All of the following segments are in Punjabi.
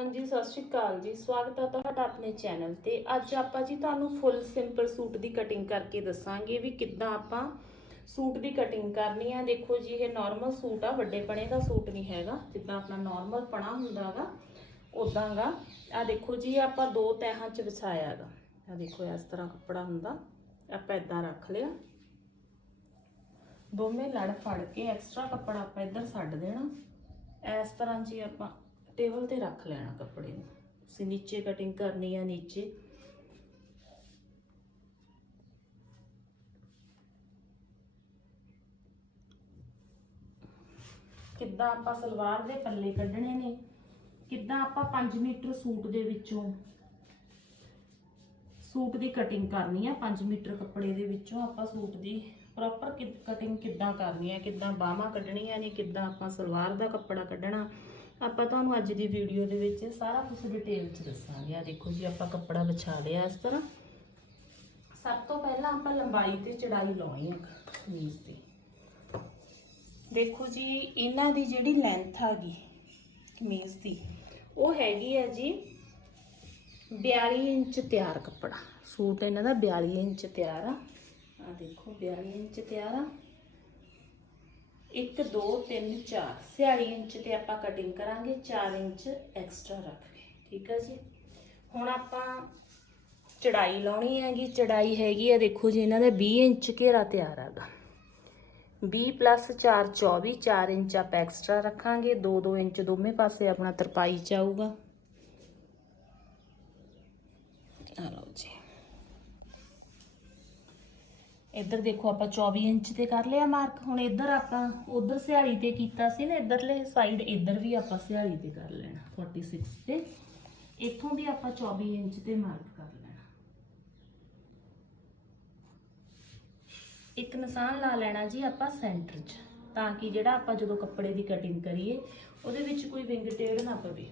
ਹਾਂਜੀ, ਸਤਿ ਸ਼੍ਰੀ ਅਕਾਲ ਜੀ। ਸਵਾਗਤ ਹੈ ਤੁਹਾਡਾ ਆਪਣੇ ਚੈਨਲ ਤੇ। ਅੱਜ ਆਪਾਂ ਜੀ ਤੁਹਾਨੂੰ ਫੁੱਲ ਸਿੰਪਲ ਸੂਟ ਦੀ ਕਟਿੰਗ ਕਰਕੇ ਦੱਸਾਂਗੇ ਵੀ ਕਿੱਦਾਂ ਆਪਾਂ ਸੂਟ ਦੀ ਕਟਿੰਗ ਕਰਨੀ ਆ। ਦੇਖੋ ਜੀ, ਇਹ ਨਾਰਮਲ ਸੂਟ ਆ ਵੱਡੇ ਪਣੇ ਦਾ ਸੂਟ ਨਹੀਂ ਹੈਗਾ। ਜਿੱਦਾਂ ਆਪਣਾ ਨਾਰਮਲ ਪਣਾ ਹੁੰਦਾਗਾ ਉਦਾਂਗਾ ਆ ਦੇਖੋ ਜੀ, ਆਪਾਂ ਦੋ ਤਹਾਂ ਚ ਵਿਛਾਇਆਗਾ। ਆ ਦੇਖੋ, ਇਸ ਤਰ੍ਹਾਂ ਕੱਪੜਾ ਹੁੰਦਾ। ਆਪਾਂ ਇਦਾਂ ਰੱਖ ਲਿਆ। ਦੋਵੇਂ ਲੜ ਫੜ ਕੇ ਐਕਸਟਰਾ ਕੱਪੜਾ ਆਪਾਂ ਇੱਧਰ ਛੱਡ ਦੇਣਾ। ਇਸ ਤਰ੍ਹਾਂ ਜੀ ਆਪਾਂ ਟੇਬਲ ਤੇ ਰੱਖ ਲੈਣਾ ਕੱਪੜੇ ਨੂੰ। ਤੁਸੀਂ ਨੀਚੇ ਕਟਿੰਗ ਕਰਨੀ ਆ, ਨੀਚੇ। ਕਿੱਦਾਂ ਆਪਾਂ ਸਲਵਾਰ ਦੇ ਪੱਲੇ ਕੱਢਣੇ ਨੇ? ਕਿੱਦਾਂ ਆਪਾਂ 5 ਮੀਟਰ ਸੂਟ ਦੇ ਵਿੱਚੋਂ, ਸੂਟ ਦੀ ਕਟਿੰਗ ਕਰਨੀ ਆ 5 ਮੀਟਰ ਕੱਪੜੇ ਦੇ ਵਿੱਚੋਂ ਆਪਾਂ ਸੂਟ ਦੀ ਪ੍ਰੋਪਰ ਕਟਿੰਗ ਕਿੱਦਾਂ ਕਰਨੀ ਆ, ਕਿੱਦਾਂ ਬਾਹਾਂ ਕੱਢਣੀਆਂ ਨੇ, ਕਿੱਦਾਂ ਆਪਾਂ ਸਲਵਾਰ ਦਾ ਕੱਪੜਾ ਕੱਢਣਾ ਆਪਾਂ ਤੁਹਾਨੂੰ ਅੱਜ ਦੀ ਵੀਡੀਓ ਦੇ ਵਿੱਚ ਸਾਰਾ ਕੁਝ ਡਿਟੇਲ 'ਚ ਦੱਸਾਂਗੇ। ਆ ਦੇਖੋ ਜੀ, ਆਪਾਂ ਕੱਪੜਾ ਵਿਛਾ ਲਿਆ ਇਸ ਤਰ੍ਹਾਂ। ਸਭ ਤੋਂ ਪਹਿਲਾਂ ਆਪਾਂ ਲੰਬਾਈ ਤੇ ਚੜਾਈ ਲਾਉਣੀ ਹੈ ਕਮੀਜ਼ ਦੀ। ਦੇਖੋ ਜੀ, ਇਹਨਾਂ ਦੀ ਜਿਹੜੀ ਲੈਂਥ ਆ ਗਈ ਕਮੀਜ਼ ਦੀ, ਉਹ ਹੈਗੀ ਹੈ ਜੀ 42 ਇੰਚ ਤਿਆਰ ਕੱਪੜਾ। ਸੂਟ ਇਹਨਾਂ ਦਾ 42 ਇੰਚ ਤਿਆਰ ਆ। ਆ ਦੇਖੋ 42 ਇੰਚ ਤਿਆਰ ਆ। 1 2 3 4 46 ਇੰਚ ਤੇ ਆਪਾਂ ਕਟਿੰਗ ਕਰਾਂਗੇ 4 ਇੰਚ ਐਕਸਟਰਾ ਰੱਖ ਕੇ ਠੀਕ ਹੈ ਜੀ? ਹੁਣ ਆਪਾਂ ਚੜਾਈ ਲਾਉਣੀ ਹੈਗੀ। ਚੜਾਈ ਹੈਗੀ ਆ, ਦੇਖੋ ਜੀ, ਇਹਨਾਂ ਦਾ 20 ਇੰਚ ਘੇਰਾ ਤਿਆਰ ਹੈਗਾ। 20 ਪਲੱਸ 4 24 4 ਇੰਚ ਆਪਾਂ ਐਕਸਟਰਾ ਰੱਖਾਂਗੇ। 2 2 ਇੰਚ ਦੋਵੇਂ ਪਾਸੇ ਆਪਣਾ ਤਰਪਾਈ ਚ ਆਊਗਾ ਆ ਲਓ ਜੀ ਇੱਧਰ ਦੇਖੋ ਆਪਾਂ 24 ਇੰਚ ਤੇ ਕਰ ਲਿਆ ਮਾਰਕ ਹੁਣ ਇੱਧਰ ਆਪਾਂ, ਉਧਰ ਸਿਹਾਲੀ ਤੇ ਕੀਤਾ ਸੀ ਨਾ, ਇੱਧਰਲੇ ਸਾਈਡ ਇੱਧਰ ਵੀ ਆਪਾਂ ਸਿਹਾਲੀ ਤੇ ਕਰ ਲੈਣਾ 46 ਤੇ। ਇੱਥੋਂ ਵੀ ਆਪਾਂ 24 ਇੰਚ ਤੇ ਮਾਰਕ ਕਰ ਲੈਣਾ। ਇੱਕ ਨਿਸ਼ਾਨ ਲਾ ਲੈਣਾ ਜੀ ਆਪਾਂ ਸੈਂਟਰ 'ਚ, ਤਾਂ ਕਿ ਜਿਹੜਾ ਆਪਾਂ ਜਦੋਂ ਕੱਪੜੇ ਦੀ ਕਟਿੰਗ ਕਰੀਏ, ਉਹਦੇ ਵਿੱਚ ਕੋਈ ਵਿੰਗ ਟੇੜ ਨਾ ਪਵੇ।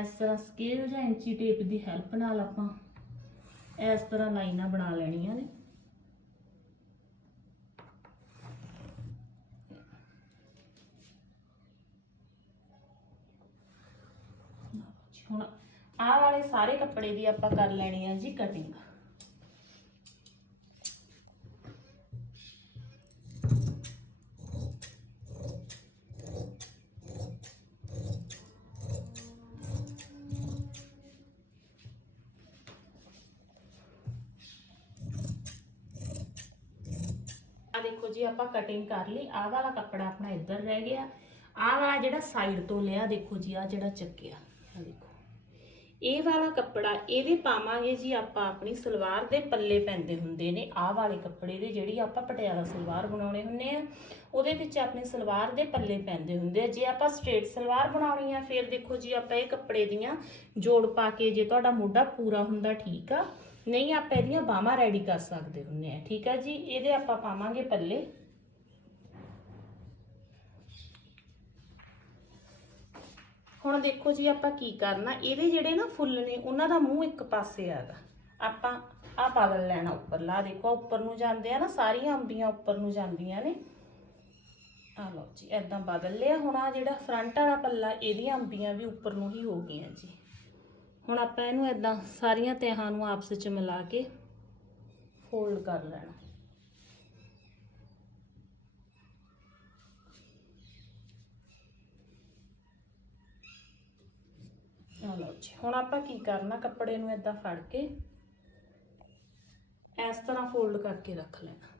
ਇਸ ਤਰ੍ਹਾਂ ਸਕੇਲ ਜਾਂ ਇੰਚੀ ਟੇਪ ਦੀ ਹੈਲਪ ਨਾਲ ਆਪਾਂ ਇਸ ਤਰ੍ਹਾਂ ਲਾਈਨਾਂ ਬਣਾ ਲੈਣੀਆਂ ਨੇ। ਹੁਣ ਆਹ ਵਾਲੇ ਸਾਰੇ ਕੱਪੜੇ ਦੀ ਆਪਾਂ ਕਰ ਲੈਣੀ ਆ ਜੀ ਕਟਿੰਗ ਆ ਦੇਖੋ ਜੀ, ਆਪਾਂ ਕਟਿੰਗ ਕਰ ਲਈ। ਆਹ ਵਾਲਾ ਕੱਪੜਾ ਆਪਣਾ ਇੱਧਰ ਰਹਿ ਗਿਆ। ਆਹ ਵਾਲਾ ਜਿਹੜਾ ਸਾਈਡ ਤੋਂ ਲਿਆ, ਦੇਖੋ ਜੀ, ਆਹ ਜਿਹੜਾ ਚੱਕਿਆ। ਆ ਦੇਖੋ। ਇਹ ਵਾਲਾ ਕੱਪੜਾ ਇਹਦੇ ਪਾਵਾਂਗੇ ਜੀ ਆਪਾਂ ਆਪਣੀ ਸਲਵਾਰ ਦੇ ਪੱਲੇ ਪੈਂਦੇ ਹੁੰਦੇ ਨੇ, ਆਹ ਵਾਲੇ ਕੱਪੜੇ ਦੇ ਜਿਹੜੀ ਆਪਾਂ ਪਟਿਆਲਾ ਸਲਵਾਰ ਬਣਾਉਣੇ ਹੁੰਨੇ ਆ, ਉਹਦੇ ਵਿੱਚ ਆਪਣੇ ਸਲਵਾਰ ਦੇ ਪੱਲੇ ਪੈਂਦੇ ਹੁੰਦੇ ਆ। ਜੇ ਆਪਾਂ ਸਟ੍ਰੇਟ ਸਲਵਾਰ ਬਣਾਉਣੀ ਆ, ਫਿਰ ਦੇਖੋ ਜੀ ਆਪਾਂ ਇਹ ਕੱਪੜੇ ਦੀਆਂ ਜੋੜ ਪਾ ਕੇ ਜੇ ਤੁਹਾਡਾ ਮੋਢਾ ਪੂਰਾ ਹੁੰਦਾ ਠੀਕ ਆ, ਨਹੀਂ ਆਪਾਂ ਇਹਦੀਆਂ ਬਾਹਾਂ ਰੈਡੀ ਕਰ ਸਕਦੇ ਹੁੰਨੇ ਆ, ਠੀਕ ਆ ਜੀ? ਇਹਦੇ ਆਪਾਂ ਪਾਵਾਂਗੇ ਪੱਲੇ। ਹੁਣ ਦੇਖੋ ਜੀ ਆਪਾਂ ਕੀ ਕਰਨਾ, ਇਹਦੇ ਜਿਹੜੇ ਨਾ ਫੁੱਲ ਨੇ, ਉਹਨਾਂ ਦਾ ਮੂੰਹ ਇੱਕ ਪਾਸੇ ਆਗਾ ਆਪਾਂ ਆ ਪਾਗਲ ਲੈਣਾ ਉੱਪਰਲਾ ਦੇਖੋ ਉੱਪਰ ਨੂੰ ਜਾਂਦੇ ਆ ਨਾ, ਸਾਰੀਆਂ ਅੰਬੀਆਂ ਉੱਪਰ ਨੂੰ ਜਾਂਦੀਆਂ ਨੇ। ਆ ਲਓ ਜੀ ਐਦਾਂ ਬਦਲ ਲਿਆ, ਹੁਣ ਆ ਜਿਹੜਾ ਫਰੰਟ ਵਾਲਾ ਪੱਲਾ, ਇਹਦੀਆਂ ਅੰਬੀਆਂ ਵੀ ਉੱਪਰ ਨੂੰ ਹੀ ਹੋ ਗਈਆਂ ਜੀ। ਹੁਣ ਆਪਾਂ ਇਹਨੂੰ ਐਦਾਂ ਸਾਰੀਆਂ ਤਹਾਂ ਨੂੰ ਆਪਸ ਵਿੱਚ ਮਿਲਾ ਕੇ ਫੋਲਡ ਕਰ ਲੈਣਾ। ਲਓ ਜੀ। ਹੁਣ ਆਪਾਂ ਕੀ ਕਰਨਾ, ਕੱਪੜੇ ਨੂੰ ਐਦਾਂ ਫੜ ਕੇ ਇਸ ਤਰ੍ਹਾਂ ਫੋਲਡ ਕਰਕੇ ਰੱਖ ਲੈਣਾ।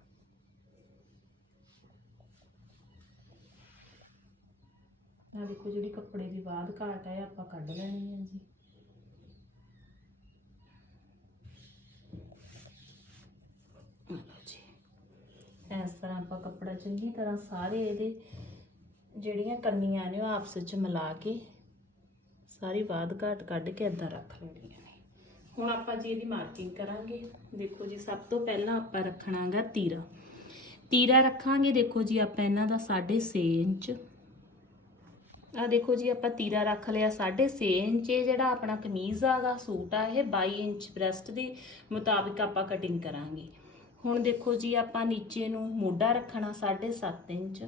ਆ ਦੇਖੋ ਜਿਹੜੀ ਕੱਪੜੇ ਦੀ ਬਾਅਦ ਘਾਟ ਹੈ, ਆਪਾਂ ਕੱਢ ਲੈਣੀ ਹੈ ਜੀ। ਇਸ ਤਰ੍ਹਾਂ ਆਪਾਂ ਕੱਪੜਾ ਚੰਗੀ ਤਰ੍ਹਾਂ ਸਾਰੇ ਇਹਦੇ ਜਿਹੜੀਆਂ ਕੰਨੀਆਂ ਨੇ ਉਹ ਆਪਸ ਵਿੱਚ ਮਿਲਾ ਕੇ ਸਾਰੀ ਬਾਦ ਘਾਟ ਕੱਢ ਕੇ ਇਦਾਂ ਰੱਖ ਲੈਣੀਆਂ ਨੇ। ਹੁਣ ਆਪਾਂ ਜੀ ਇਹਦੀ ਮਾਰਕਿੰਗ ਕਰਾਂਗੇ। ਦੇਖੋ ਜੀ, ਸਭ ਤੋਂ ਪਹਿਲਾਂ ਆਪਾਂ ਰੱਖਣਾਗਾ ਤੀਰਾ। ਤੀਰਾ ਰੱਖਾਂਗੇ, ਦੇਖੋ ਜੀ, ਆਪਾਂ ਇਹਨਾਂ ਦਾ 6.5 ਇੰਚ। ਆ ਦੇਖੋ ਜੀ, ਆਪਾਂ ਤੀਰਾ ਰੱਖ ਲਿਆ 6.5 ਇੰਚ। ਇਹ ਜਿਹੜਾ ਆਪਣਾ ਕਮੀਜ਼ ਆਗਾ, ਸੂਟ ਆ, ਇਹ 22 ਇੰਚ ਬ੍ਰੈਸਟ ਦੇ ਮੁਤਾਬਿਕ ਆਪਾਂ ਕਟਿੰਗ ਕਰਾਂਗੇ। ਹੁਣ ਦੇਖੋ ਜੀ, ਆਪਾਂ ਨੀਚੇ ਨੂੰ ਮੋਢਾ ਰੱਖਣਾ 7.5 ਇੰਚ।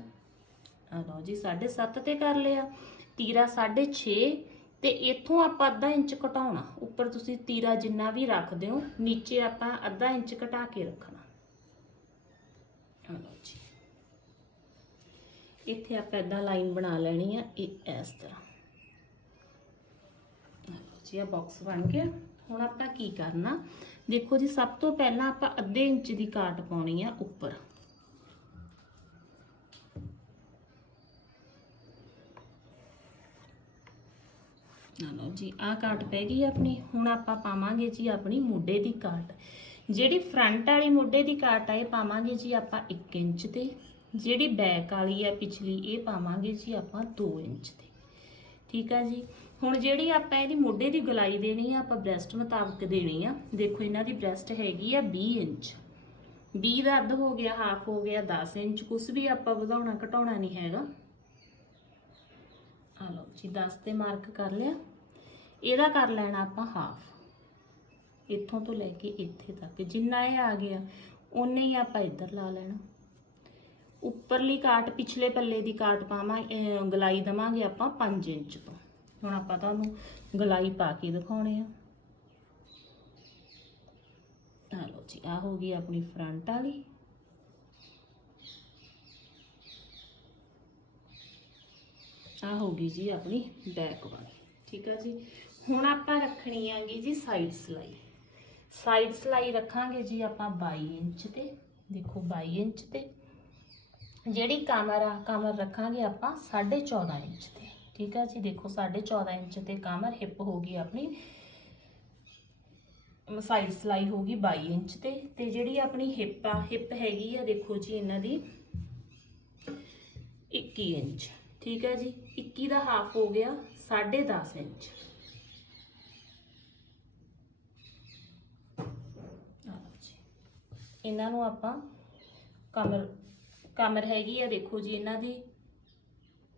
ਆ ਲਓ ਜੀ 7.5 ਤੇ ਕਰ ਲਿਆ। ਤੀਰਾ 6.5 ਤੇ ਇੱਥੋਂ ਆਪਾਂ ਅੱਧਾ ਇੰਚ ਘਟਾਉਣਾ। ਉੱਪਰ ਤੁਸੀਂ ਤੀਰਾ ਜਿੰਨਾ ਵੀ ਰੱਖਦੇ ਹੋ, ਨੀਚੇ ਆਪਾਂ ਅੱਧਾ ਇੰਚ ਘਟਾ ਕੇ ਰੱਖਣਾ। ਲਓ ਜੀ। ਇੱਥੇ ਆਪਾਂ ਇਦਾਂ ਲਾਈਨ ਬਣਾ ਲੈਣੀ ਆ, ਇਹ ਇਸ ਤਰ੍ਹਾਂ। ਲਓ ਜੀ ਆ ਬਾਕਸ ਬਣ ਗਿਆ। ਹੁਣ ਆਪਾਂ ਕੀ ਕਰਨਾ? ਦੇਖੋ ਜੀ, ਸਭ ਤੋਂ ਪਹਿਲਾਂ ਆਪਾਂ ਅੱਧੇ ਇੰਚ ਦੀ ਕਾਟ ਪਾਉਣੀ ਆ ਉੱਪਰ ਆ ਲਓ ਜੀ, ਆਹ ਕਾਟ ਪੈ ਗਈ ਆਪਣੀ। ਹੁਣ ਆਪਾਂ ਪਾਵਾਂਗੇ ਜੀ ਆਪਣੀ ਮੋਢੇ ਦੀ ਕਾਟ ਜਿਹੜੀ ਫਰੰਟ ਵਾਲੀ ਮੋਢੇ ਦੀ ਕਾਟ ਆ, ਇਹ ਪਾਵਾਂਗੇ ਜੀ ਆਪਾਂ 1 ਇੰਚ ਤੇ। ਜਿਹੜੀ ਬੈਕ ਵਾਲੀ ਆ ਪਿਛਲੀ, ਇਹ ਪਾਵਾਂਗੇ ਜੀ ਆਪਾਂ 2 ਇੰਚ ਤੇ। ਠੀਕ ਆ ਜੀ? ਹੁਣ ਜਿਹੜੀ ਆਪਾਂ ਇਹਦੀ ਮੋਢੇ ਦੀ ਗਲਾਈ ਦੇਣੀ ਆ, ਆਪਾਂ ਬ੍ਰੈਸਟ ਮੁਤਾਬਕ ਦੇਣੀ ਆ। ਦੇਖੋ ਇਹਨਾਂ ਦੀ ਬ੍ਰੈਸਟ ਹੈਗੀ ਆ 20 ਇੰਚ। 20 ਦਾ ਅੱਧ ਹੋ ਗਿਆ ਹਾਫ ਹੋ ਗਿਆ 10 ਇੰਚ। ਕੁਝ ਵੀ ਆਪਾਂ ਵਧਾਉਣਾ, ਘਟਾਉਣਾ ਨਹੀਂ ਹੈਗਾ। ਆ ਲਓ ਜੀ 10 ਤੇ ਮਾਰਕ ਕਰ ਲਿਆ। ਇਹਦਾ ਕਰ ਲੈਣਾ ਆਪਾਂ ਹਾਫ ਇੱਥੋਂ ਤੋਂ ਲੈ ਕੇ ਇੱਥੇ ਤੱਕ। ਜਿੰਨਾ ਇਹ ਆ ਗਿਆ ਉਨੇ ਹੀ ਆਪਾਂ ਇੱਧਰ ਲਾ ਲੈਣਾ। ਉੱਪਰਲੀ ਕਾਟ, ਪਿਛਲੇ ਪੱਲੇ ਦੀ ਕਾਟ ਪਾਵਾਂ ਗਲਾਈ ਦਵਾਂਗੇ ਆਪਾਂ 5 ਇੰਚ ਤੋਂ। ਹੁਣ ਆਪਾਂ ਤੁਹਾਨੂੰ ਗਲਾਈ ਪਾ ਕੇ ਦਿਖਾਉਣੇ ਆ। ਆ ਲਓ ਜੀ, ਆ ਹੋ ਗਈ ਆਪਣੀ ਫਰੰਟ ਵਾਲੀ। ਆ ਹੋ ਗਈ ਜੀ ਆਪਣੀ ਬੈਕ ਵਾਲੀ। ਠੀਕ ਆ ਜੀ? ਹੁਣ ਆਪਾਂ ਰੱਖਣੀ ਆਂਗੀ ਜੀ ਸਾਈਡ ਸਲਾਈ। ਸਾਈਡ ਸਲਾਈ ਰੱਖਾਂਗੇ ਜੀ ਆਪਾਂ 22 ਇੰਚ ਤੇ। ਦੇਖੋ 22 ਇੰਚ ਤੇ। ਜਿਹੜੀ ਕਮਰ ਆ, ਕਮਰ ਰੱਖਾਂਗੇ ਆਪਾਂ 14.5 ਇੰਚ ਤੇ। ਠੀਕ ਆ ਜੀ? ਦੇਖੋ 14.5 ਇੰਚ ਤੇ ਕਮਰ ਹਿੱਪ ਹੋ ਗਈ ਆਪਣੀ। ਸਾਈਡ ਸਲਾਈ ਹੋ ਗਈ 22 ਇੰਚ ਤੇ। ਤੇ ਜਿਹੜੀ ਆਪਣੀ ਹਿੱਪ ਆ ਹਿੱਪ ਹੈਗੀ ਆ ਦੇਖੋ ਜੀ ਇਹਨਾਂ ਦੀ 21 ਇੰਚ। ਠੀਕ ਹੈ ਜੀ 21 ਦਾ ਹਾਫ ਹੋ ਗਿਆ 10.5 ਇੰਚ। ਇਹਨਾਂ ਨੂੰ ਆਪਾਂ ਕਮਰ ਕਮਰ ਹੈਗੀ ਆ, ਦੇਖੋ ਜੀ ਇਹਨਾਂ ਦੀ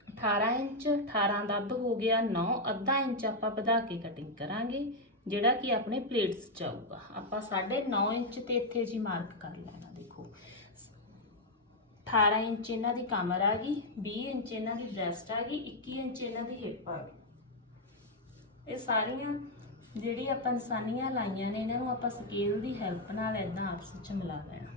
18 ਇੰਚ 18 ਦਾ ਅੱਧ ਹੋ ਗਿਆ 9 ਅੱਧਾ ਇੰਚ ਆਪਾਂ ਵਧਾ ਕੇ ਕਟਿੰਗ ਕਰਾਂਗੇ, ਜਿਹੜਾ ਕਿ ਆਪਣੇ ਪਲੇਟਸ ਚ ਆਊਗਾ। ਆਪਾਂ 9.5 ਇੰਚ ਤੇ ਇੱਥੇ ਜੀ ਮਾਰਕ ਕਰ ਲੈਣਾ। 18 ਇੰਚ ਇਹਨਾਂ ਦੀ ਕਮਰ ਆ ਗਈ 20 ਇੰਚ ਇਹਨਾਂ ਦੀ ਬ੍ਰੈਸਟ ਆ ਗਈ 21 ਇੰਚ ਇਹਨਾਂ ਦੀ ਹਿੱਪ ਆ ਗਈ। ਇਹ ਸਾਰੀਆਂ ਜਿਹੜੀ ਆਪਾਂ ਨਿਸ਼ਾਨੀਆਂ ਲਾਈਆਂ ਨੇ, ਇਹਨਾਂ ਨੂੰ ਆਪਾਂ ਸਕੇਲ ਦੀ ਹੈਲਪ ਨਾਲ ਇਦਾਂ ਆਪਸ ਵਿੱਚ ਮਿਲਾ ਲੈਣਾ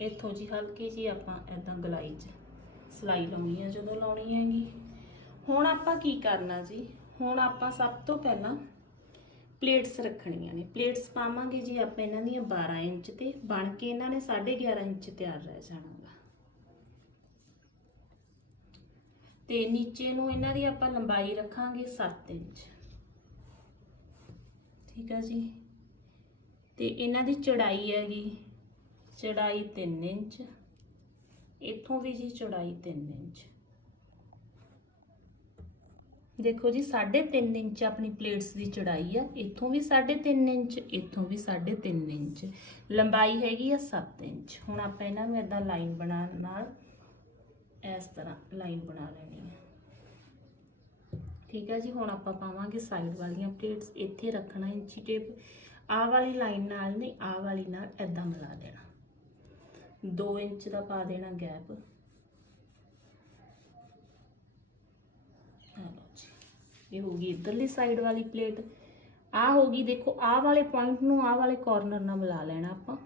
ਇੱਥੋਂ ਜੀ ਹਲਕੀ ਜੀ ਆਪਾਂ ਇਦਾਂ ਗਲਾਈ 'ਚ ਸਲਾਈ ਲਾਉਣੀ ਹੈ ਜਦੋਂ ਲਾਉਣੀ ਹੈਗੀ। ਹੁਣ ਆਪਾਂ ਕੀ ਕਰਨਾ ਜੀ? ਹੁਣ ਆਪਾਂ ਸਭ ਤੋਂ ਪਹਿਲਾਂ ਪਲੇਟਸ ਰੱਖਣੀਆਂ ਨੇ। ਪਲੇਟਸ ਪਾਵਾਂਗੇ ਜੀ ਆਪਾਂ ਇਹਨਾਂ ਦੀਆਂ 12 ਇੰਚ ਤੇ। ਬਣ ਕੇ ਇਹਨਾਂ ਨੇ 11.5 ਇੰਚ ਤਿਆਰ ਰਹਿ ਜਾਣਾਗਾ। ਤੇ ਨੀਚੇ ਨੂੰ ਇਹਨਾਂ ਦੀ ਆਪਾਂ ਲੰਬਾਈ ਰੱਖਾਂਗੇ 7 ਇੰਚ। ਠੀਕ ਆ ਜੀ। ਤੇ ਇਹਨਾਂ ਦੀ ਚੜਾਈ ਹੈਗੀ ਚੜਾਈ 3 ਇੰਚ। ਇੱਥੋਂ ਵੀ ਜੀ ਚੌੜਾਈ 3 ਇੰਚ। ਦੇਖੋ ਜੀ 3.5 ਇੰਚ ਆਪਣੀ ਪਲੇਟਸ ਦੀ ਚੌੜਾਈ ਆ, ਇੱਥੋਂ ਵੀ 3.5 ਇੰਚ, ਇੱਥੋਂ ਵੀ 3.5 ਇੰਚ। ਲੰਬਾਈ ਹੈਗੀ ਆ 7 ਇੰਚ। ਹੁਣ ਆਪਾਂ ਇਹਨਾਂ ਨੂੰ ਇਦਾਂ ਲਾਈਨ ਬਣਾਉਣ ਨਾਲ ਇਸ ਤਰ੍ਹਾਂ ਲਾਈਨ ਬਣਾ ਲੈਣੀ ਹੈ ਠੀਕ ਹੈ ਜੀ, ਹੁਣ ਆਪਾਂ ਪਾਵਾਂਗੇ ਸਾਈਡ ਵਾਲੀਆਂ ਪਲੇਟਸ ਇੱਥੇ ਰੱਖਣਾ ਇੰਚੀ ਟੇਪ ਆਹ ਵਾਲੀ ਲਾਈਨ ਨਾਲ ਨਹੀਂ, ਆਹ ਵਾਲੀ ਨਾਲ ਇਦਾਂ ਮਿਲਾ ਦੇਣਾ। 2 ਇੰਚ ਦਾ ਪਾ ਦੇਣਾ ਗੈਪ ਆ ਲਓ ਜੀ ਇਹ ਹੋ ਗਈ ਇਧਰਲੀ ਸਾਈਡ ਵਾਲੀ ਪਲੇਟ ਆ ਹੋ ਗਈ, ਦੇਖੋ, ਆਹ ਵਾਲੇ ਪੁਆਇੰਟ ਨੂੰ ਆਹ ਵਾਲੇ ਕਾਰਨਰ ਨਾਲ ਮਿਲਾ ਲੈਣਾ ਆਪਾਂ।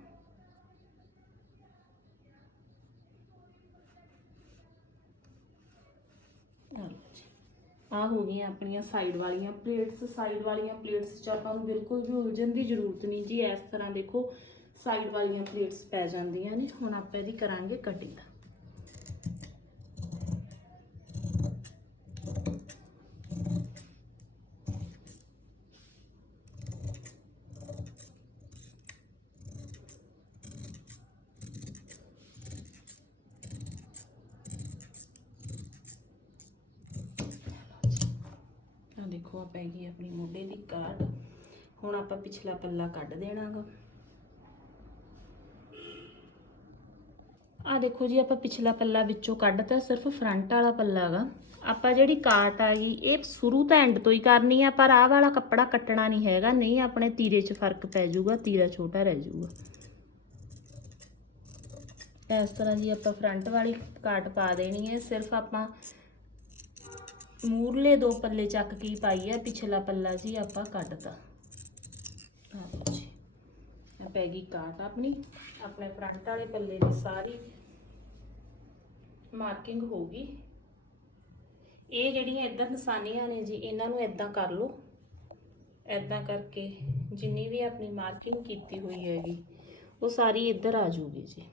ਆ ਆ ਹੋ ਗਈਆਂ ਆਪਣੀਆਂ ਸਾਈਡ ਵਾਲੀਆਂ ਪਲੇਟਸ ਸਾਈਡ ਵਾਲੀਆਂ ਪਲੇਟਸ 'ਚ ਆਪਾਂ ਨੂੰ ਬਿਲਕੁਲ ਵੀ ਉਲਝਣ ਦੀ ਜ਼ਰੂਰਤ ਨਹੀਂ ਜੀ। ਇਸ ਤਰ੍ਹਾਂ ਦੇਖੋ ਸਾਈਡ ਵਾਲੀਆਂ ਪਲੇਟਸ ਪੈ ਜਾਂਦੀਆਂ ਨੇ। ਹੁਣ ਆਪਾਂ ਇਹਦੀ ਕਰਾਂਗੇ ਕਟਿੰਗ ਆ ਦੇਖੋ ਆ ਪੈ ਗਈ ਆਪਣੀ ਮੋਢੇ ਦੀ ਕਾਟ ਹੁਣ ਆਪਾਂ ਪਿਛਲਾ ਪੱਲਾ ਕੱਢ ਦੇਣਾਗਾ। ਆ ਦੇਖੋ ਜੀ, ਆਪਾਂ ਪਿਛਲਾ ਪੱਲਾ ਵਿੱਚੋਂ ਕੱਢਤਾ, ਸਿਰਫ ਫਰੰਟ ਵਾਲਾ ਪੱਲਾ ਹੈਗਾ ਆਪਾਂ ਜਿਹੜੀ ਕਾਟ ਆ ਗਈ, ਇਹ ਸ਼ੁਰੂ ਤੋਂ ਐਂਡ ਤੋਂ ਹੀ ਕਰਨੀ ਆ, ਪਰ ਆਹ ਵਾਲਾ ਕੱਪੜਾ ਕੱਟਣਾ ਨਹੀਂ ਹੈਗਾ। ਨਹੀਂ, ਆਪਣੇ ਤੀਰੇ 'ਚ ਫ਼ਰਕ ਪੈ ਜਾਊਗਾ, ਤੀਰਾ ਛੋਟਾ ਰਹਿ ਜਾਊਗਾ। ਇਸ ਤਰ੍ਹਾਂ ਜੀ ਆਪਾਂ ਫਰੰਟ ਵਾਲੀ ਕਾਟ ਪਾ ਦੇਣੀ ਹੈ। ਸਿਰਫ ਆਪਾਂ ਮੂਰਲੇ ਦੋ ਪੱਲੇ ਚੱਕ ਕੇ ਪਾਈ ਹੈ ਪਿਛਲਾ ਪੱਲਾ ਜੀ ਆਪਾਂ ਕੱਢਤਾ। ਆਹ ਜੀ ਆ ਪੈ ਗਈ ਕਾਟ ਆਪਣੀ। ਆਪਣੇ ਫਰੰਟ ਵਾਲੇ ਪੱਲੇ ਦੀ ਸਾਰੀ ਮਾਰਕਿੰਗ ਹੋ ਗਈ। ਇਹ ਜਿਹੜੀਆਂ ਇਦਾਂ ਨਿਸ਼ਾਨੀਆਂ ਨੇ ਜੀ, ਇਹਨਾਂ ਨੂੰ ਇਦਾਂ ਕਰ ਲਓ। ਇਦਾਂ ਕਰਕੇ ਜਿੰਨੀ ਵੀ ਆਪਣੀ ਮਾਰਕਿੰਗ ਕੀਤੀ ਹੋਈ ਹੈਗੀ, ਉਹ ਸਾਰੀ ਇੱਧਰ ਆ ਜੂਗੀ ਜੀ।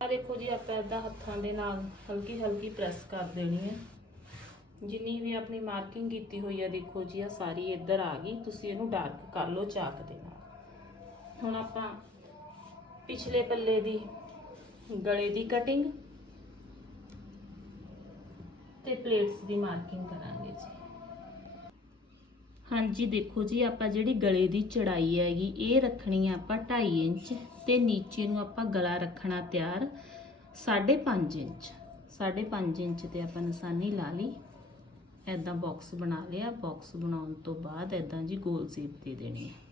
ਆ ਦੇਖੋ ਜੀ, ਆਪਾਂ ਇਦਾਂ ਹੱਥਾਂ ਦੇ ਨਾਲ ਹਲਕੀ ਹਲਕੀ ਪ੍ਰੈਸ ਕਰ ਦੇਣੀ ਹੈ। ਜਿੰਨੀ ਵੀ ਆਪਣੀ ਮਾਰਕਿੰਗ ਕੀਤੀ ਹੋਈ ਆ, ਦੇਖੋ ਜੀ ਆ ਸਾਰੀ ਇੱਧਰ ਆ ਗਈ। ਤੁਸੀਂ ਇਹਨੂੰ ਡਾਰਕ ਕਰ ਲਓ ਚਾਕ ਦੇ ਨਾਲ। ਹੁਣ ਆਪਾਂ ਪਿਛਲੇ ਪੱਲੇ ਦੀ ਗਲੇ ਦੀ ਕਟਿੰਗ ਤੇ ਪਲੇਟਸ ਦੀ ਮਾਰਕਿੰਗ ਕਰਾਂਗੇ। ਹਾਂਜੀ, ਦੇਖੋ ਜੀ, ਆਪਾਂ ਜਿਹੜੀ ਗਲੇ ਦੀ ਚੜਾਈ ਹੈਗੀ, ਇਹ ਰੱਖਣੀ ਆ ਆਪਾਂ 2.5 ਇੰਚ ਤੇ ਨੀਚੇ ਨੂੰ ਆਪਾਂ ਗਲਾ ਰੱਖਣਾ ਤਿਆਰ 5.5 ਇੰਚ। 5.5 ਇੰਚ ਤੇ ਆਪਾਂ ਨਿਸ਼ਾਨੀ ਲਾ ਲਈ। ਐਦਾਂ ਬਾਕਸ ਬਣਾ ਲਿਆ। ਬਾਕਸ ਬਣਾਉਣ ਤੋਂ ਬਾਅਦ ਐਦਾਂ ਜੀ ਗੋਲ ਸ਼ੇਪ ਦੇ ਦੇਣੀ ਹੈ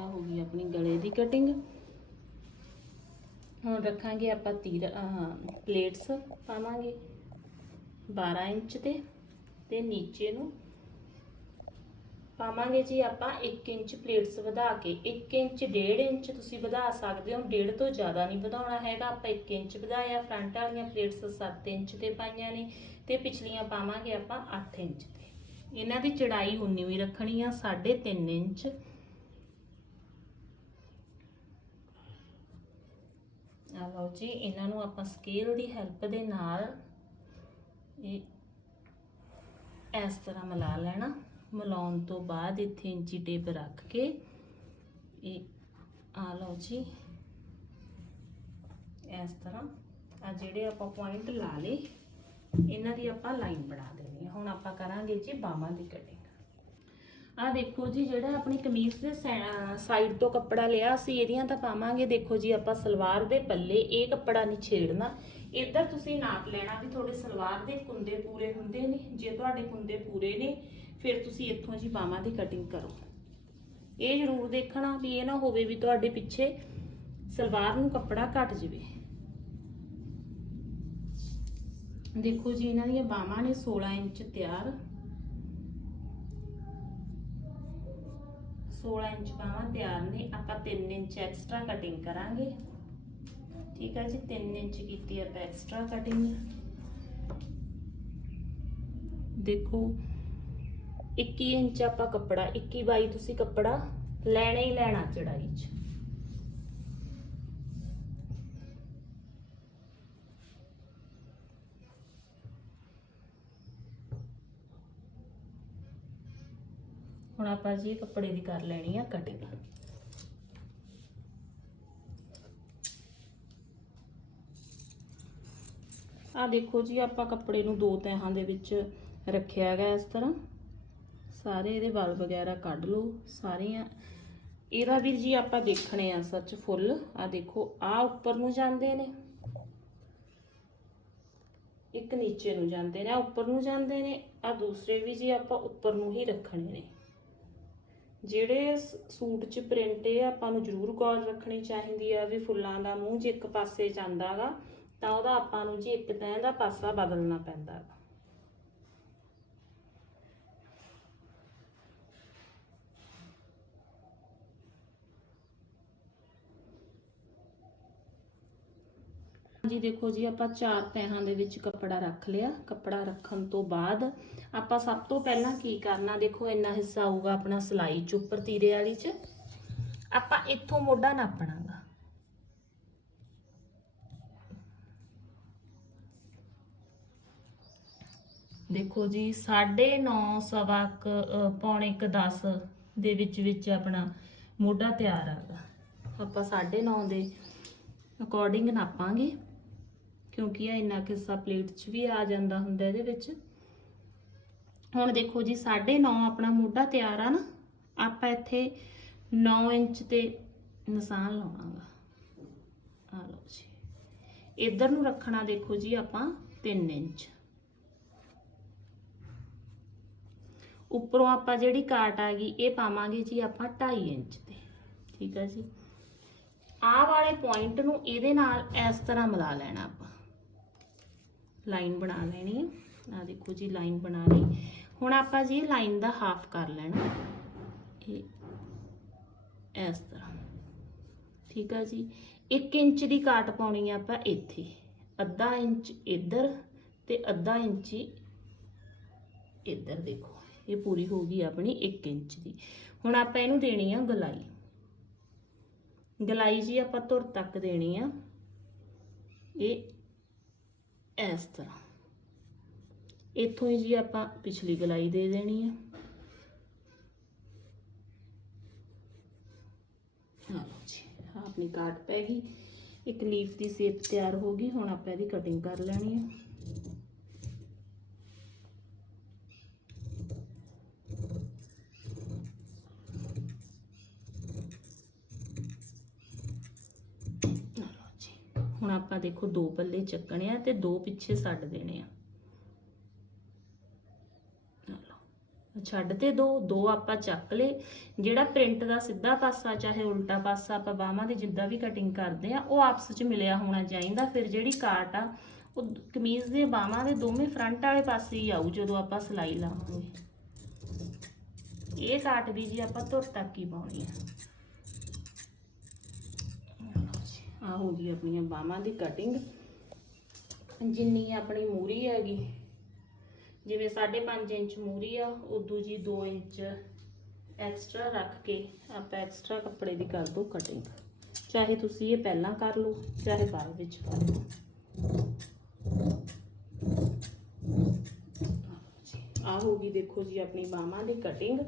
ਆ ਹੋ ਗਈ ਆਪਣੀ ਗਲੇ ਦੀ ਕਟਿੰਗ ਹੁਣ ਰੱਖਾਂਗੇ ਆਪਾਂ ਤੀਰ ਪਲੇਟਸ ਪਾਵਾਂਗੇ। 12 ਇੰਚ ਤੇ ਤੇ ਨੀਚੇ ਨੂੰ ਪਾਵਾਂਗੇ ਜੀ ਆਪਾਂ 1 ਇੰਚ ਪਲੇਟਸ ਵਧਾ ਕੇ। 1 ਇੰਚ 1.5 ਇੰਚ ਤੁਸੀਂ ਵਧਾ ਸਕਦੇ ਹੋ। 1.5 ਤੋਂ ਜ਼ਿਆਦਾ ਨਹੀਂ ਵਧਾਉਣਾ ਹੈਗਾ। ਆਪਾਂ 1 ਇੰਚ ਵਧਾਇਆ। ਫਰੰਟ ਵਾਲੀਆਂ ਪਲੇਟਸ 7 ਇੰਚ ਤੇ ਪਾਈਆਂ ਨੇ ਤੇ ਪਿਛਲੀਆਂ ਪਾਵਾਂਗੇ ਆਪਾਂ 8 ਇੰਚ ਤੇ। ਇਹਨਾਂ ਦੀ ਚੜਾਈ 19 ਰੱਖਣੀ ਆ 3.5 ਇੰਚ। ਆ ਲਓ ਜੀ, ਇਹਨਾਂ ਨੂੰ ਆਪਾਂ ਸਕੇਲ ਦੀ ਹੈਲਪ ਦੇ ਨਾਲ ਇਹ ਇਸ ਤਰ੍ਹਾਂ ਮਿਲਾ ਲੈਣਾ। ਮਿਲਾਉਣ ਤੋਂ ਬਾਅਦ ਇੱਥੇ ਇੰਚੀ ਟੇਪ ਰੱਖ ਕੇ ਇਹ ਆ ਲਓ ਜੀ। ਇਸ ਤਰ੍ਹਾਂ ਆ ਜਿਹੜੇ ਆਪਾਂ ਪੁਆਇੰਟ ਲਾ ਲਏ, ਇਹਨਾਂ ਦੀ ਆਪਾਂ ਲਾਈਨ ਬਣਾ ਦੇਣੀ ਹੈ ਹੁਣ ਆਪਾਂ ਕਰਾਂਗੇ ਜੀ ਬਾਹਾਂ ਦੀ ਕਟਿੰਗ ਆ ਦੇਖੋ ਜੀ, ਜਿਹੜਾ ਆਪਣੀ ਕਮੀਜ਼ ਦੇ ਸਾਈਡ ਤੋਂ ਕੱਪੜਾ ਲਿਆ, ਅਸੀਂ ਇਹਦੀਆਂ ਤਾਂ ਪਾਵਾਂਗੇ। ਦੇਖੋ ਜੀ, ਆਪਾਂ ਸਲਵਾਰ ਦੇ ਪੱਲੇ ਇਹ ਕੱਪੜਾ ਨਹੀਂ ਛੇੜਨਾ। ਇੱਧਰ ਤੁਸੀਂ ਨਾਪ ਲੈਣਾ ਵੀ ਤੁਹਾਡੇ ਸਲਵਾਰ ਦੇ ਕੁੰਦੇ ਪੂਰੇ ਹੁੰਦੇ ਨੇ। ਜੇ ਤੁਹਾਡੇ ਕੁੰਦੇ ਪੂਰੇ ਨੇ, ਫਿਰ ਤੁਸੀਂ ਇੱਥੋਂ ਜੀ ਬਾਹਾਂ ਦੀ ਕਟਿੰਗ ਕਰੋ। ਇਹ ਜ਼ਰੂਰ ਦੇਖਣਾ ਵੀ ਇਹ ਨਾ ਹੋਵੇ ਵੀ ਤੁਹਾਡੇ ਪਿੱਛੇ ਸਲਵਾਰ ਨੂੰ ਕੱਪੜਾ ਘਟ ਜਾਵੇ। ਦੇਖੋ ਜੀ, ਇਹਨਾਂ ਦੀਆਂ ਬਾਹਾਂ ਨੇ 16 ਇੰਚ ਤਿਆਰ। 16 ਇੰਚ ਬਾਹਾਂ ਤਿਆਰ ਨੇ, ਆਪਾਂ 3 ਇੰਚ ਐਕਸਟਰਾ ਕਟਿੰਗ ਕਰਾਂਗੇ। ਠੀਕ ਹੈ ਜੀ 3 ਇੰਚ ਕੀਤੀ ਆਪਾਂ ਐਕਸਟਰਾ ਕਟਿੰਗ ਦੇਖੋ 21 ਇੰਚ ਆਪਾਂ ਕੱਪੜਾ 21 ਬਾਈ ਤੁਸੀਂ ਕੱਪੜਾ ਲੈਣਾ ਹੀ ਲੈਣਾ ਚੜਾਈ 'ਚ। ਹੁਣ ਆਪਾਂ ਜੀ ਕੱਪੜੇ ਦੀ ਕਰ ਲੈਣੀ ਆ ਕਟਿੰਗ ਆ ਦੇਖੋ ਜੀ, ਆਪਾਂ ਕੱਪੜੇ ਨੂੰ ਦੋ ਤਹਾਂ ਦੇ ਵਿੱਚ ਰੱਖਿਆ ਹੈਗਾ ਇਸ ਤਰ੍ਹਾਂ। ਸਾਰੇ ਇਹਦੇ ਵਲ ਵਗੈਰਾ ਕੱਢ ਲਓ, ਸਾਰੀਆਂ। ਇਹਦਾ ਵੀ ਜੀ ਆਪਾਂ ਦੇਖਣੇ ਆ ਸੱਚ ਫੁੱਲ। ਆ ਦੇਖੋ ਆ ਉੱਪਰ ਨੂੰ ਜਾਂਦੇ ਨੇ। ਇੱਕ ਨੀਚੇ ਨੂੰ ਜਾਂਦੇ ਨੇ ਆ ਉੱਪਰ ਨੂੰ ਜਾਂਦੇ ਨੇ। ਆ ਦੂਸਰੇ ਵੀ ਜੀ ਆਪਾਂ ਉੱਪਰ ਨੂੰ ਹੀ ਰੱਖਣੇ ਨੇ। ਜਿਹੜੇ ਸ- ਸੂਟ 'ਚ ਪ੍ਰਿੰਟ ਇਹ ਆਪਾਂ ਨੂੰ ਜ਼ਰੂਰ ਗੌਰ ਰੱਖਣੀ ਚਾਹੀਦੀ ਆ ਵੀ ਫੁੱਲਾਂ ਦਾ ਮੂੰਹ ਜੇ ਇੱਕ ਪਾਸੇ ਜਾਂਦਾਗਾ ਤਾਂ ਉਹਦਾ ਆਪਾਂ ਨੂੰ ਜੀ ਇੱਕ ਤੈਂ ਦਾ ਪਾਸਾ ਬਦਲਣਾ ਪੈਂਦਾ ਜੀ ਦੇਖੋ ਜੀ, ਆਪਾਂ ਚਾਰ ਤਹਾਂ ਦੇ ਵਿੱਚ ਕੱਪੜਾ ਰੱਖ ਲਿਆ। ਕੱਪੜਾ ਰੱਖਣ ਤੋਂ ਬਾਅਦ ਆਪਾਂ ਸਭ ਤੋਂ ਪਹਿਲਾਂ ਕੀ ਕਰਨਾ, ਦੇਖੋ ਇੰਨਾ ਹਿੱਸਾ ਆਊਗਾ ਆਪਣਾ ਸਲਾਈ ਚ, ਉੱਪਰ ਤੀਰੇ ਵਾਲੀ ਚ। ਆਪਾਂ ਇੱਥੋਂ ਮੋਢਾ ਨਾਪਣਾਗਾ। ਦੇਖੋ ਜੀ 9.5 ਸਵਾ ਪੌਣੇ ਕ 10 ਦੇ ਵਿੱਚ ਵਿੱਚ ਆਪਣਾ ਮੋਢਾ ਤਿਆਰ ਆਗਾ। ਆਪਾਂ 9.5 ਦੇ ਅਕੋਰਡਿੰਗ ਨਾਪਾਂਗੇ। ਕਿਉਂਕਿ ਇਹ ਇੰਨਾ ਕਿੱਸਾ ਪਲੇਟ 'ਚ ਵੀ ਆ ਜਾਂਦਾ ਹੁੰਦਾ ਇਹਦੇ ਵਿੱਚ। ਹੁਣ ਦੇਖੋ ਜੀ 9.5 ਆਪਣਾ ਮੋਢਾ ਤਿਆਰ ਆ ਨਾ, ਆਪਾਂ ਇੱਥੇ 9 ਇੰਚ ਤੇ ਨਿਸ਼ਾਨ ਲਾਉਣਾਗਾ। ਇੱਧਰ ਨੂੰ ਰੱਖਣਾ ਦੇਖੋ ਜੀ ਆਪਾਂ 3 ਇੰਚ। ਉੱਪਰੋਂ ਆਪਾਂ ਜਿਹੜੀ ਕਾਟ ਆ ਗਈ, ਇਹ ਪਾਵਾਂਗੇ ਜੀ ਆਪਾਂ 2.5 ਇੰਚ ਤੇ। ਠੀਕ ਆ ਜੀ। ਆਹ ਵਾਲੇ ਪੁਆਇੰਟ ਨੂੰ ਇਹਦੇ ਨਾਲ ਇਸ ਤਰ੍ਹਾਂ ਮਿਲਾ ਲੈਣਾ ਆਪਾਂ। ਲਾਈਨ ਬਣਾ ਲੈਣੀ ਹੈ ਆ ਦੇਖੋ ਜੀ, ਲਾਈਨ ਬਣਾ ਲਈ। ਹੁਣ ਆਪਾਂ ਜੀ ਲਾਈਨ ਦਾ ਹਾਫ ਕਰ ਲੈਣਾ। ਇਹ ਇਸ ਤਰ੍ਹਾਂ। ਠੀਕ ਆ ਜੀ? 1 ਇੰਚ ਦੀ ਕਾਟ ਪਾਉਣੀ ਆ ਆਪਾਂ ਇੱਥੇ। ਅੱਧਾ ਇੰਚ ਇੱਧਰ ਤੇ ਅੱਧਾ ਇੰਚ ਇੱਧਰ ਦੇਖੋ। ਇਹ ਪੂਰੀ ਹੋ ਗਈ ਆਪਣੀ 1 ਇੰਚ ਦੀ। ਹੁਣ ਆਪਾਂ ਇਹਨੂੰ ਦੇਣੀ ਆ ਗਲਾਈ। ਗਲਾਈ ਜੀ ਆਪਾਂ ਧੁਰ ਤੱਕ ਦੇਣੀ ਆ। ਇਹ ਇਸ ਤਰ੍ਹਾਂ। ਇੱਥੋਂ ਹੀ ਜੀ ਆਪਾਂ ਪਿਛਲੀ ਗਲਾਈ ਦੇ ਦੇਣੀ ਆ। ਹਾਂ ਜੀ ਆਪਣੀ ਕਾਟ ਪੈ ਗਈ। ਇੱਕ ਲੀਫ ਦੀ ਸ਼ੇਪ ਤਿਆਰ ਹੋ ਗਈ, ਹੁਣ ਆਪਾਂ ਇਹਦੀ ਕਟਿੰਗ ਕਰ ਲੈਣੀ ਹੈ ਆਹ ਲਓ ਜੀ ਹੁਣ ਆਪਾਂ ਦੇਖੋ ਦੋ ਪੱਲੇ ਚੱਕਣੇ ਆ ਤੇ ਦੋ ਪਿੱਛੇ ਛੱਡ ਦੇਣੇ ਆ। ਛੱਡ ਤੇ ਦੋ ਦੋ ਆਪਾਂ ਚੱਕ ਲਏ। ਜਿਹੜਾ ਪ੍ਰਿੰਟ ਦਾ ਸਿੱਧਾ ਪਾਸਾ, ਚਾਹੇ ਉਲਟਾ ਪਾਸਾ ਆਪਾਂ ਬਾਹਾਂ ਦੀ ਜਿੱਦਾਂ ਵੀ ਕਟਿੰਗ ਕਰਦੇ ਆ, ਉਹ ਆਪਸ ਵਿੱਚ ਮਿਲਿਆ ਹੋਣਾ ਚਾਹੀਦਾ। ਫਿਰ ਜਿਹੜੀ ਕਾਟ ਆ, ਉਹ ਕਮੀਜ਼ ਦੇ ਬਾਹਾਂ ਦੇ ਦੋਵੇਂ ਫਰੰਟ ਵਾਲੇ ਪਾਸੇ ਹੀ ਆਊ ਜਦੋਂ ਆਪਾਂ ਸਿਲਾਈ ਲਾਵਾਂਗੇ। ਇਹ ਕਾਟ ਵੀ ਜੀ ਆਪਾਂ ਧੁਰ ਤੱਕ ਹੀ ਪਾਉਣੀ ਆ। ਆ ਹੋ ਗਈ ਆਪਣੀਆਂ ਬਾਹਾਂ ਦੀ ਕਟਿੰਗ ਜਿੰਨੀ ਆਪਣੀ ਮੂਰੀ ਹੈਗੀ, ਜਿਵੇਂ 5.5 ਇੰਚ ਮੂਰੀ ਆ, ਉਦੋਂ ਜੀ 2 ਇੰਚ ਐਕਸਟਰਾ ਰੱਖ ਕੇ ਆਪਾਂ ਐਕਸਟਰਾ ਕੱਪੜੇ ਦੀ ਕਰ ਦੋ ਕਟਿੰਗ ਚਾਹੇ ਤੁਸੀਂ ਇਹ ਪਹਿਲਾਂ ਕਰ ਲਓ, ਚਾਹੇ ਬਾਅਦ ਵਿੱਚ ਕਰ ਲਓ। ਆ ਹੋ ਦੇਖੋ ਜੀ ਆਪਣੀ ਬਾਹਾਂ ਦੀ ਕਟਿੰਗ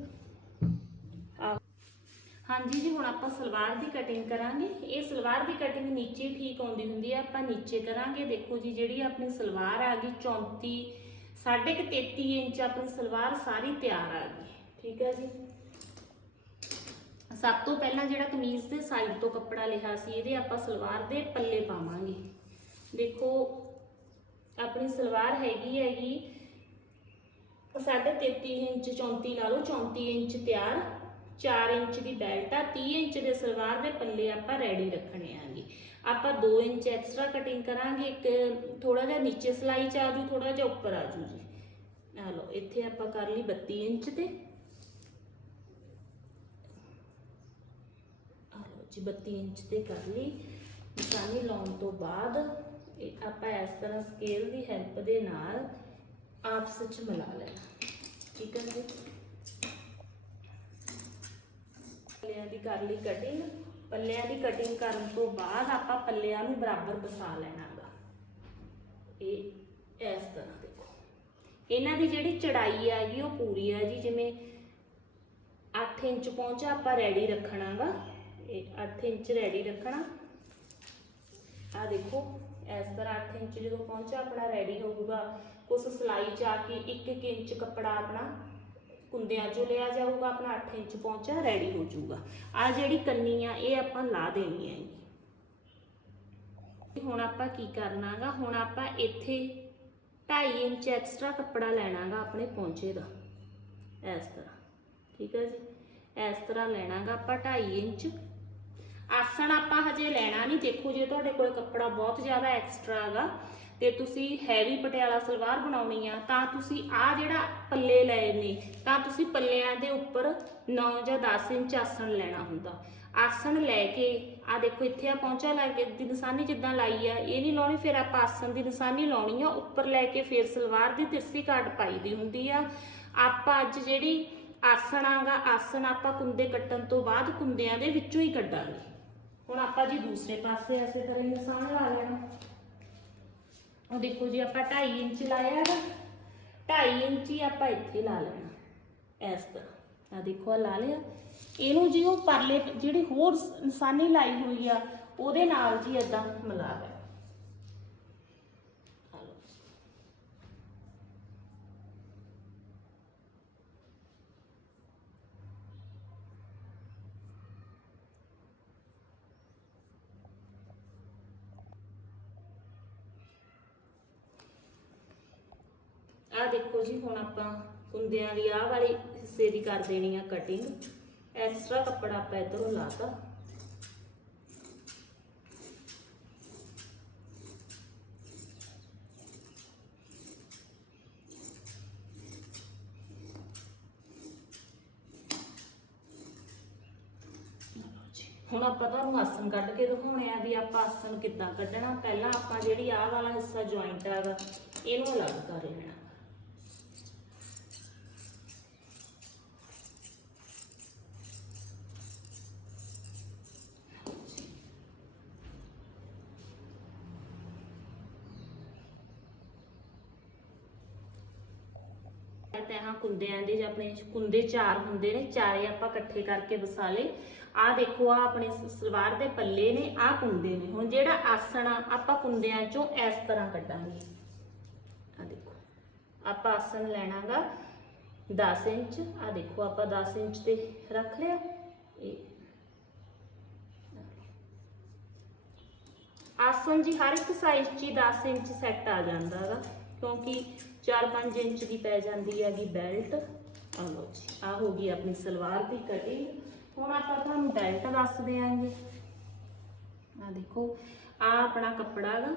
ਹਾਂਜੀ ਜੀ, ਹੁਣ ਆਪਾਂ ਸਲਵਾਰ ਦੀ ਕਟਿੰਗ ਕਰਾਂਗੇ। ਇਹ ਸਲਵਾਰ ਦੀ ਕਟਿੰਗ ਨੀਚੇ ਠੀਕ ਆਉਂਦੀ ਹੁੰਦੀ ਹੈ ਆਪਾਂ ਨੀਚੇ ਕਰਾਂਗੇ। ਦੇਖੋ ਜੀ, ਜਿਹੜੀ ਆਪਣੀ ਸਲਵਾਰ ਆ ਗਈ 34 ਸਾਢੇ ਕੁ 33 ਇੰਚ ਆਪਣੀ ਸਲਵਾਰ ਸਾਰੀ ਤਿਆਰ ਆ ਗਈ। ਠੀਕ ਹੈ ਜੀ। ਸਭ ਤੋਂ ਪਹਿਲਾਂ ਜਿਹੜਾ ਕਮੀਜ਼ ਦੇ ਸਾਈਡ ਤੋਂ ਕੱਪੜਾ ਲਿਆ ਸੀ, ਇਹਦੇ ਆਪਾਂ ਸਲਵਾਰ ਦੇ ਪੱਲੇ ਪਾਵਾਂਗੇ। ਦੇਖੋ, ਆਪਣੀ ਸਲਵਾਰ ਹੈਗੀ ਹੈਗੀ, ਸਾਢੇ 33 ਇੰਚ 34 ਲਾ ਲਓ 34 ਇੰਚ ਤਿਆਰ 4 ਇੰਚ ਦੀ ਬੈਲਟ ਆ 30 ਇੰਚ ਦੇ ਸਲਵਾਰ ਦੇ ਪੱਲੇ ਆਪਾਂ ਰੈਡੀ ਰੱਖਣੇ ਆਂਗੇ। ਆਪਾਂ 2 ਇੰਚ ਐਕਸਟਰਾ ਕਟਿੰਗ ਕਰਾਂਗੇ, ਇੱਕ ਥੋੜਾ ਜਿਹਾ ਨੀਚੇ ਸਲਾਈ ਚ ਆ ਜੂ ਥੋੜਾ ਜਿਹਾ ਉੱਪਰ ਆ ਜੂ। ਜੀ ਆ ਲਓ, ਇੱਥੇ ਆਪਾਂ ਕਰ ਲਈ 32 ਇੰਚ ਤੇ। ਆ ਲਓ ਜੀ 32 ਇੰਚ ਤੇ ਕਰ ਲਈ। ਨਿਸ਼ਾਨੀ ਲਾਉਣ ਤੋਂ ਬਾਅਦ ਇਹ ਆਪਾਂ ਇਸ ਤਰ੍ਹਾਂ ਸਕੇਲ ਦੀ ਹੈਲਪ ਦੇ ਨਾਲ ਆਪਸ ਵਿੱਚ ਮਿਲਾ ਲੈਣਾ। ਠੀਕ ਹੈ ਜੀ? ਪੱਲਿਆਂ ਦੀ ਕਰ ਲਈ ਕਟਿੰਗ ਪੱਲਿਆਂ ਦੀ ਕਟਿੰਗ ਕਰਨ ਤੋਂ ਬਾਅਦ ਆਪਾਂ ਪੱਲਿਆਂ ਨੂੰ ਬਰਾਬਰ ਵਸਾ ਲੈਣਾਗਾ। ਇਹ ਇਸ ਤਰ੍ਹਾਂ ਦੇਖੋ। ਇਹਨਾਂ ਦੀ ਜਿਹੜੀ ਚੜਾਈ ਹੈਗੀ, ਉਹ ਪੂਰੀ ਆ ਜੀ। ਜਿਵੇਂ 8 ਇੰਚ ਪਹੁੰਚਾ ਆਪਾਂ ਰੈਡੀ ਰੱਖਣਾਗਾ। ਇਹ 8 ਇੰਚ ਰੈਡੀ ਰੱਖਣਾ। ਆ ਦੇਖੋ, ਇਸ ਤਰ੍ਹਾਂ 8 ਇੰਚ ਜਦੋਂ ਪਹੁੰਚਾ ਆਪਣਾ ਰੈਡੀ ਹੋਊਗਾ। ਉਸ ਸਲਾਈ ਚ ਆ ਕੇ 1-1 ਇੰਚ ਕੱਪੜਾ ਆਪਣਾ ਕੁੰਦਿਆਂ ਚੋਂ ਲਿਆ ਜਾਊਗਾ, ਆਪਣਾ 8 ਇੰਚ ਪਹੁੰਚਾ ਰੈਡੀ ਹੋ ਜਾਊਗਾ। ਆ ਜਿਹੜੀ ਕੰਨੀ ਆ, ਇਹ ਆਪਾਂ ਲਾ ਦੇਣੀ ਹੈ ਹੁਣ ਆਪਾਂ ਕੀ ਕਰਨਾਗਾ, ਹੁਣ ਆਪਾਂ ਇੱਥੇ 2.5 ਇੰਚ ਐਕਸਟਰਾ ਕੱਪੜਾ ਲੈਣਾਗਾ ਆਪਣੇ ਪਹੁੰਚੇ ਦਾ। ਇਸ ਤਰ੍ਹਾਂ, ਠੀਕ ਹੈ ਜੀ? ਇਸ ਤਰ੍ਹਾਂ ਲੈਣਾਗਾ ਆਪਾਂ 2.5 ਇੰਚ। ਆਸਣ ਆਪਾਂ ਹਜੇ ਲੈਣਾ ਨਹੀਂ, ਦੇਖੋ ਜੇ ਤੁਹਾਡੇ ਕੋਲ ਕੱਪੜਾ ਬਹੁਤ ਜ਼ਿਆਦਾ ਐਕਸਟਰਾ ਹੈਗਾ ਤੇ ਤੁਸੀਂ ਹੈਵੀ ਪਟਿਆਲਾ ਸਲਵਾਰ ਬਣਾਉਣੀ ਆ, ਤਾਂ ਤੁਸੀਂ ਆ ਜਿਹੜਾ ਪੱਲੇ ਲਏ ਨੇ, ਤਾਂ ਤੁਸੀਂ ਪੱਲਿਆਂ ਦੇ ਉੱਪਰ 9 ਜਾਂ 10 ਇੰਚ ਆਸਣ ਲੈਣਾ ਹੁੰਦਾ। ਆਸਣ ਲੈ ਕੇ ਆ ਦੇਖੋ ਇੱਥੇ ਆ ਪਹੁੰਚਾ ਲਾ ਕੇ ਦੀ ਨਿਸ਼ਾਨੀ ਜਿੱਦਾਂ ਲਾਈ ਆ, ਇਹ ਨਹੀਂ ਲਾਉਣੀ, ਫਿਰ ਆਪਾਂ ਆਸਣ ਦੀ ਨਿਸ਼ਾਨੀ ਲਾਉਣੀ ਆ, ਉੱਪਰ ਲੈ ਕੇ ਫਿਰ ਸਲਵਾਰ ਦੀ ਤਿਰਸੀ ਕਾਟ ਪਾਈ ਦੀ ਹੁੰਦੀ ਆ। ਆਪਾਂ ਅੱਜ ਜਿਹੜੀ ਆਸਣ ਆਗਾ, ਆਸਣ ਆਪਾਂ ਕੁੰਦੇ ਕੱਟਣ ਤੋਂ ਬਾਅਦ ਕੁੰਦਿਆਂ ਦੇ ਵਿੱਚੋਂ ਹੀ ਕੱਢਾਂਗੇ। ਹੁਣ ਆਪਾਂ ਜੀ ਦੂਸਰੇ ਪਾਸੇ ਐਸੇ ਤਰ੍ਹਾਂ ਹੀ ਨਿਸ਼ਾਨ ਲਾ ਲੈਣਾ। ਉਹ ਦੇਖੋ ਜੀ ਆਪਾਂ 2.5 ਇੰਚ ਲਾਇਆ ਹੈਗਾ 2.5 ਇੰਚ ਹੀ ਆਪਾਂ ਇੱਥੇ ਲਾ ਲੈਣਾ, ਇਸ ਤਰ੍ਹਾਂ। ਆ ਦੇਖੋ ਆ ਲਾ ਲਿਆ। ਇਹਨੂੰ ਜੀ ਉਹ ਪਰਲੇ, ਜਿਹੜੀ ਹੋਰ ਸ- ਨਿਸ਼ਾਨੀ ਲਾਈ ਹੋਈ ਆ, ਉਹਦੇ ਨਾਲ ਜੀ ਇਦਾਂ ਮਿਲਾ ਲੈਣਾ ਆ ਦੇਖੋ ਜੀ, ਹੁਣ ਆਪਾਂ ਕੁੰਦਿਆਂ ਦੀ ਆਹ ਵਾਲੀ ਹਿੱਸੇ ਦੀ ਕਰ ਦੇਣੀ ਆ ਕਟਿੰਗ ਐਕਸਟਰਾ ਕੱਪੜਾ ਆਪਾਂ ਇਧਰੋਂ ਲਾਤਾ। ਲਓ ਹੁਣ ਆਪਾਂ ਤੁਹਾਨੂੰ ਆਸਨ ਕੱਢ ਕੇ ਦਿਖਾਉਣੇ ਆ ਵੀ ਆਪਾਂ ਆਸਨ ਕਿੱਦਾਂ ਕੱਢਣਾ। ਪਹਿਲਾਂ ਆਪਾਂ ਜਿਹੜੀ ਆਹ ਵਾਲਾ ਹਿੱਸਾ ਜੁਆਇੰਟ ਹੈਗਾ ਇਹਨੂੰ ਅਲੱਗ ਕਰ ਲੈਣਾ। ਤੈਹਾਂ ਕੁੰਦਿਆਂ ਦੇ ਜਾਂ ਆਪਣੇ ਕੁੰਦੇ ਚਾਰ ਹੁੰਦੇ ਨੇ, ਚਾਰੇ ਆਪਾਂ ਇਕੱਠੇ ਕਰਕੇ ਵਸਾ ਲਏ। ਆਹ ਦੇਖੋ ਆ ਆਪਣੇ ਸਲਵਾਰ ਦੇ ਪੱਲੇ ਨੇ, ਆਹ ਕੁੰਦੇ ਨੇ। ਹੁਣ ਜਿਹੜਾ ਆਸਣ ਆ, ਆਪਾਂ ਕੁੰਦਿਆਂ ਚੋਂ ਇਸ ਤਰ੍ਹਾਂ ਕੱਢਾਂਗੇ। ਆ ਦੇਖੋ, ਆਪਾਂ ਆਸਣ ਲੈਣਾਗਾ 10 ਇੰਚ। ਆ ਦੇਖੋ, ਆਪਾਂ 10 ਇੰਚ ਤੇ ਰੱਖ ਲਿਆ। ਇਹ ਆਸਣ ਜੀ ਹਰ ਇੱਕ ਸਾਈਜ਼ 'ਚ ਹੀ 10 ਇੰਚ ਸੈੱਟ ਆ ਜਾਂਦਾ ਗਾ ਕਿਉਂਕਿ 4-5 ਇੰਚ ਦੀ ਪੈ ਜਾਂਦੀ ਹੈਗੀ ਬੈਲਟ ਆ ਲਓ ਜੀ ਆ ਹੋ ਗਈ ਆਪਣੀ ਸਲਵਾਰ ਦੀ ਕਟਿੰਗ ਹੁਣ ਆਪਾਂ ਤੁਹਾਨੂੰ ਬੈਲਟ ਦੱਸ ਦਿਆਂਗੇ। ਆ ਦੇਖੋ ਆ ਆਪਣਾ ਕੱਪੜਾ ਗਾ।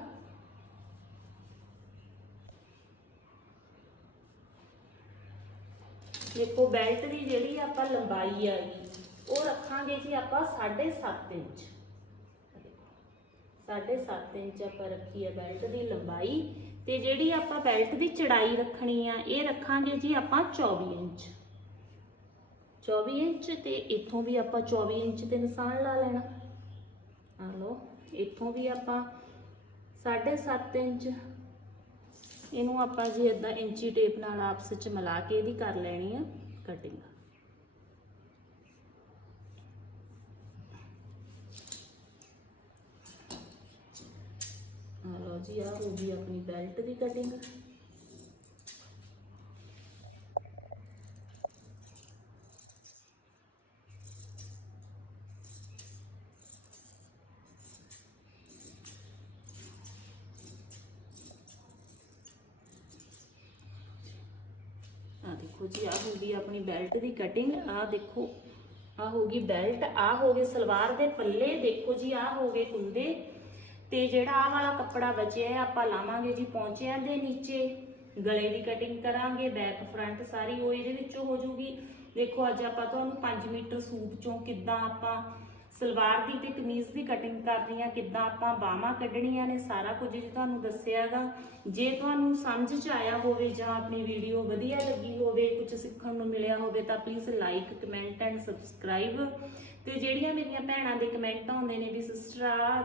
ਦੇਖੋ ਬੈਲਟ ਦੀ ਜਿਹੜੀ ਆਪਾਂ ਲੰਬਾਈ ਹੈਗੀ, ਉਹ ਰੱਖਾਂਗੇ ਜੀ ਆਪਾਂ 7.5 ਇੰਚ। ਆ ਦੇਖੋ, ਸਾਢੇ ਸੱਤ ਇੰਚ ਆਪਾਂ ਰੱਖੀ ਹੈ ਬੈਲਟ ਦੀ ਲੰਬਾਈ। ਤੇ ਜਿਹੜੀ ਆਪਾਂ ਬੈਲਟ ਦੀ ਚੜਾਈ ਰੱਖਣੀ ਆ, ਇਹ ਰੱਖਾਂਗੇ ਜੀ ਆਪਾਂ 24 ਇੰਚ। 24 ਇੰਚ ਤੇ ਇੱਥੋਂ ਵੀ ਆਪਾਂ 24 ਇੰਚ ਤੇ ਨਿਸ਼ਾਨ ਲਾ ਲੈਣਾ। ਆ ਲਓ, ਇੱਥੋਂ ਵੀ ਆਪਾਂ ਸਾਢੇ ਸੱਤ ਇੰਚ, ਇਹਨੂੰ ਆਪਾਂ ਜੀ ਇਦਾਂ ਇੰਚੀ ਟੇਪ ਨਾਲ ਆਪਸ ਵਿੱਚ ਮਿਲਾ ਕੇ ਇਹਦੀ ਕਰ ਲੈਣੀ ਆ ਕਟਿੰਗ ਆ ਲਓ ਜੀ ਆ ਹੋ ਗਈ ਆਪਣੀ ਬੈਲਟ ਦੀ ਕਟਿੰਗ ਆ ਦੇਖੋ ਜੀ ਆ ਹੋ ਗਈ ਆਪਣੀ ਬੈਲਟ ਦੀ ਕਟਿੰਗ ਆ ਦੇਖੋ ਆ ਹੋ ਗਈ ਬੈਲਟ ਆ ਹੋ ਗਏ ਸਲਵਾਰ ਦੇ ਪੱਲੇ, ਦੇਖੋ ਜੀ ਆ ਹੋ ਗਏ ਕੁੰਦੇ। ਤੇ ਜਿਹੜਾ ਆਹ ਵਾਲਾ ਕੱਪੜਾ ਬਚਿਆ ਹੈ, ਆਪਾਂ ਲਾਵਾਂਗੇ ਜੀ ਪੌਂਚਿਆਂ ਦੇ ਨੀਚੇ। ਗਲੇ ਦੀ ਕਟਿੰਗ ਕਰਾਂਗੇ ਬੈਕ ਫਰੰਟ ਸਾਰੀ ਉਹ ਇਹਦੇ ਵਿੱਚੋਂ ਹੋ ਜੂਗੀ। ਦੇਖੋ, ਅੱਜ ਆਪਾਂ ਤੁਹਾਨੂੰ 5 ਮੀਟਰ ਸੂਟ ਚੋਂ ਕਿੱਦਾਂ ਆਪਾਂ ਸਲਵਾਰ ਦੀ ਤੇ ਕਮੀਜ਼ ਦੀ ਕਟਿੰਗ ਕਰਨੀ ਆ ਕਿੱਦਾਂ ਆਪਾਂ ਬਾਹਾਂ ਕੱਢਣੀਆਂ ਨੇ, ਸਾਰਾ ਕੁਝ ਜੀ ਤੁਹਾਨੂੰ ਦੱਸਿਆਗਾ। ਜੇ ਤੁਹਾਨੂੰ ਸਮਝ ਚ ਆਇਆ ਹੋਵੇ ਜਾਂ ਆਪਣੀ ਵੀਡੀਓ ਵਧੀਆ ਲੱਗੀ ਹੋਵੇ, ਕੁਝ ਸਿੱਖਣ ਨੂੰ ਮਿਲਿਆ ਹੋਵੇ, ਤਾਂ please like comment and subscribe ਤੇ ਜਿਹੜੀਆਂ ਮੇਰੀਆਂ ਭੈਣਾਂ ਦੇ ਕਮੈਂਟ ਆਉਂਦੇ ਨੇ ਵੀ ਸਿਸਟਰ ਆ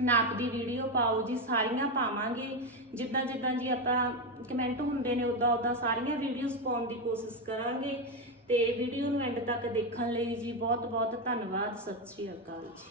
ਨਾਪ ਦੀ ਵੀਡੀਓ ਪਾਓ ਜੀ, ਸਾਰੀਆਂ ਪਾਵਾਂਗੇ। ਜਿੱਦਾਂ ਜਿੱਦਾਂ ਜੀ ਆਪਾਂ ਕਮੈਂਟ ਹੁੰਦੇ ਨੇ, ਉਦਾਂ ਉਦਾਂ ਸਾਰੀਆਂ ਵੀਡੀਓਜ਼ ਪਾਉਣ ਦੀ ਕੋਸ਼ਿਸ਼ ਕਰਾਂਗੇ। ਤੇ ਵੀਡੀਓ ਨੂੰ ਐਂਡ ਤੱਕ ਦੇਖਣ ਲਈ ਜੀ ਬਹੁਤ ਬਹੁਤ ਧੰਨਵਾਦ। ਸਤਿ ਸ਼੍ਰੀ ਅਕਾਲ ਜੀ।